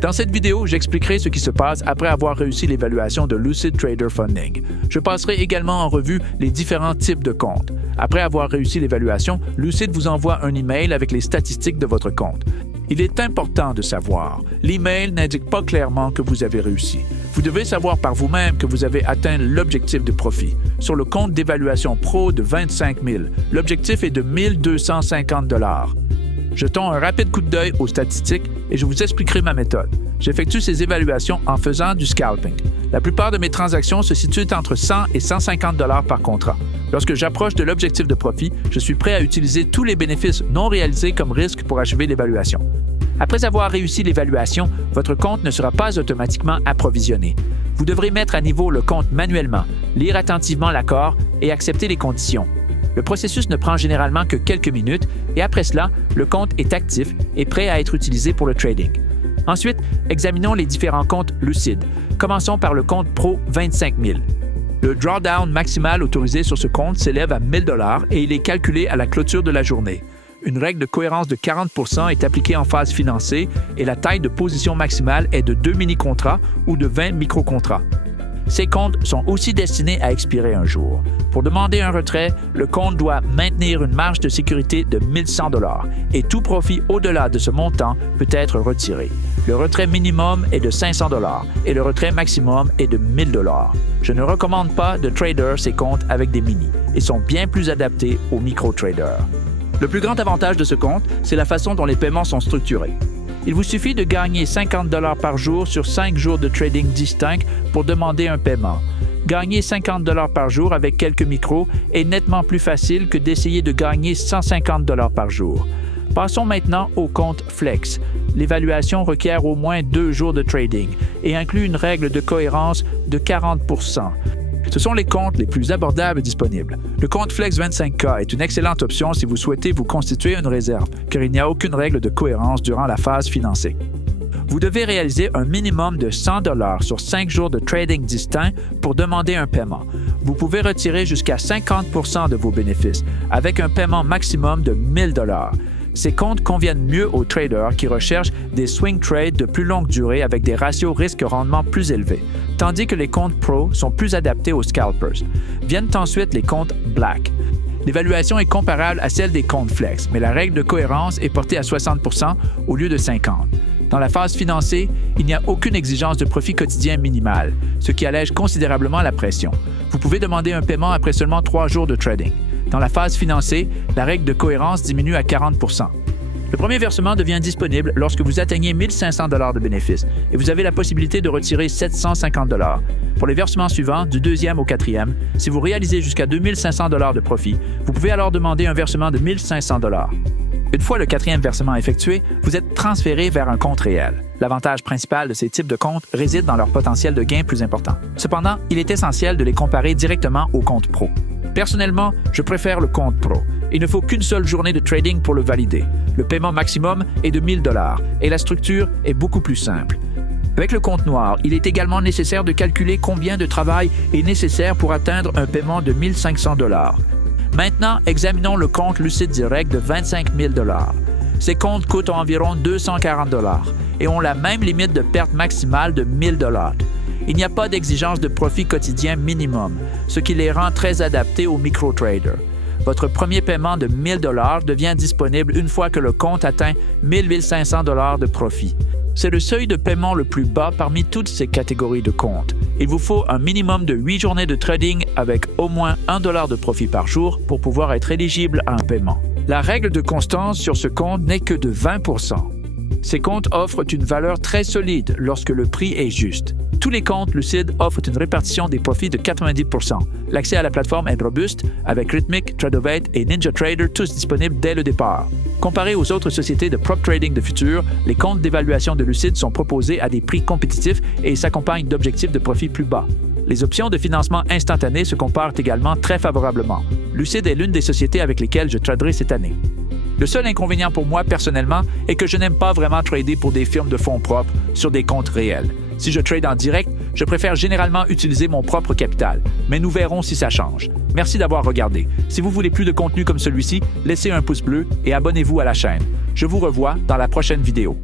Dans cette vidéo, j'expliquerai ce qui se passe après avoir réussi l'évaluation de Lucid Trader Funding. Je passerai également en revue les différents types de comptes. Après avoir réussi l'évaluation, Lucid vous envoie un email avec les statistiques de votre compte. Il est important de savoir, l'email n'indique pas clairement que vous avez réussi. Vous devez savoir par vous-même que vous avez atteint l'objectif de profit. Sur le compte d'évaluation pro de 25 000, l'objectif est de 1 250 $. Jetons un rapide coup d'œil aux statistiques et je vous expliquerai ma méthode. J'effectue ces évaluations en faisant du scalping. La plupart de mes transactions se situent entre 100 et 150 $ par contrat. Lorsque j'approche de l'objectif de profit, je suis prêt à utiliser tous les bénéfices non réalisés comme risque pour achever l'évaluation. Après avoir réussi l'évaluation, votre compte ne sera pas automatiquement approvisionné. Vous devrez mettre à niveau le compte manuellement, lire attentivement l'accord et accepter les conditions. Le processus ne prend généralement que quelques minutes et après cela, le compte est actif et prêt à être utilisé pour le trading. Ensuite, examinons les différents comptes Lucid. Commençons par le compte Pro 25 000. Le drawdown maximal autorisé sur ce compte s'élève à 1 000 $ et il est calculé à la clôture de la journée. Une règle de cohérence de 40 % est appliquée en phase financée et la taille de position maximale est de 2 mini-contrats ou de 20 micro-contrats. Ces comptes sont aussi destinés à expirer un jour. Pour demander un retrait, le compte doit maintenir une marge de sécurité de 1 100 $ et tout profit au-delà de ce montant peut être retiré. Le retrait minimum est de 500 $ et le retrait maximum est de 1 000 $. Je ne recommande pas de trader ces comptes avec des mini. Ils sont bien plus adaptés aux micro-traders. Le plus grand avantage de ce compte, c'est la façon dont les paiements sont structurés. Il vous suffit de gagner 50 $ par jour sur 5 jours de trading distincts pour demander un paiement. Gagner 50 $ par jour avec quelques micros est nettement plus facile que d'essayer de gagner 150 $ par jour. Passons maintenant au compte Flex. L'évaluation requiert au moins 2 jours de trading et inclut une règle de cohérence de 40 %. Ce sont les comptes les plus abordables disponibles. Le compte Flex 25K est une excellente option si vous souhaitez vous constituer une réserve, car il n'y a aucune règle de cohérence durant la phase financée. Vous devez réaliser un minimum de 100 $ sur 5 jours de trading distincts pour demander un paiement. Vous pouvez retirer jusqu'à 50 % de vos bénéfices, avec un paiement maximum de 1 000 $. Ces comptes conviennent mieux aux traders qui recherchent des swing trades de plus longue durée avec des ratios risque-rendement plus élevés, tandis que les comptes Pro sont plus adaptés aux scalpers. Viennent ensuite les comptes Black. L'évaluation est comparable à celle des comptes Flex, mais la règle de cohérence est portée à 60 % au lieu de 50 %. Dans la phase financée, il n'y a aucune exigence de profit quotidien minimal, ce qui allège considérablement la pression. Vous pouvez demander un paiement après seulement 3 jours de trading. Dans la phase financée, la règle de cohérence diminue à 40 %. Le premier versement devient disponible lorsque vous atteignez 1 500 $ de bénéfices et vous avez la possibilité de retirer 750 $. Pour les versements suivants, du deuxième au quatrième, si vous réalisez jusqu'à 2 500 $ de profit, vous pouvez alors demander un versement de 1 500 $. Une fois le quatrième versement effectué, vous êtes transféré vers un compte réel. L'avantage principal de ces types de comptes réside dans leur potentiel de gain plus important. Cependant, il est essentiel de les comparer directement au compte Pro. Personnellement, je préfère le compte Pro. Il ne faut qu'une seule journée de trading pour le valider. Le paiement maximum est de 1 000 $ et la structure est beaucoup plus simple. Avec le compte noir, il est également nécessaire de calculer combien de travail est nécessaire pour atteindre un paiement de 1 500 $. Maintenant, examinons le compte Lucid Direct de 25 000 $. Ces comptes coûtent environ 240 $ et ont la même limite de perte maximale de 1 000 $. Il n'y a pas d'exigence de profit quotidien minimum, ce qui les rend très adaptés aux micro-traders. Votre premier paiement de 1 000 $ devient disponible une fois que le compte atteint 1 500 $ de profit. C'est le seuil de paiement le plus bas parmi toutes ces catégories de comptes. Il vous faut un minimum de 8 journées de trading avec au moins 1 $ de profit par jour pour pouvoir être éligible à un paiement. La règle de constance sur ce compte n'est que de 20 %. Ces comptes offrent une valeur très solide lorsque le prix est juste. Tous les comptes Lucid offrent une répartition des profits de 90 %. L'accès à la plateforme est robuste, avec Rithmic, Tradovate et NinjaTrader tous disponibles dès le départ. Comparés aux autres sociétés de prop trading de futur, les comptes d'évaluation de Lucid sont proposés à des prix compétitifs et s'accompagnent d'objectifs de profit plus bas. Les options de financement instantané se comparent également très favorablement. Lucid est l'une des sociétés avec lesquelles je traderai cette année. Le seul inconvénient pour moi personnellement est que je n'aime pas vraiment trader pour des firmes de fonds propres sur des comptes réels. Si je trade en direct, je préfère généralement utiliser mon propre capital, mais nous verrons si ça change. Merci d'avoir regardé. Si vous voulez plus de contenu comme celui-ci, laissez un pouce bleu et abonnez-vous à la chaîne. Je vous revois dans la prochaine vidéo.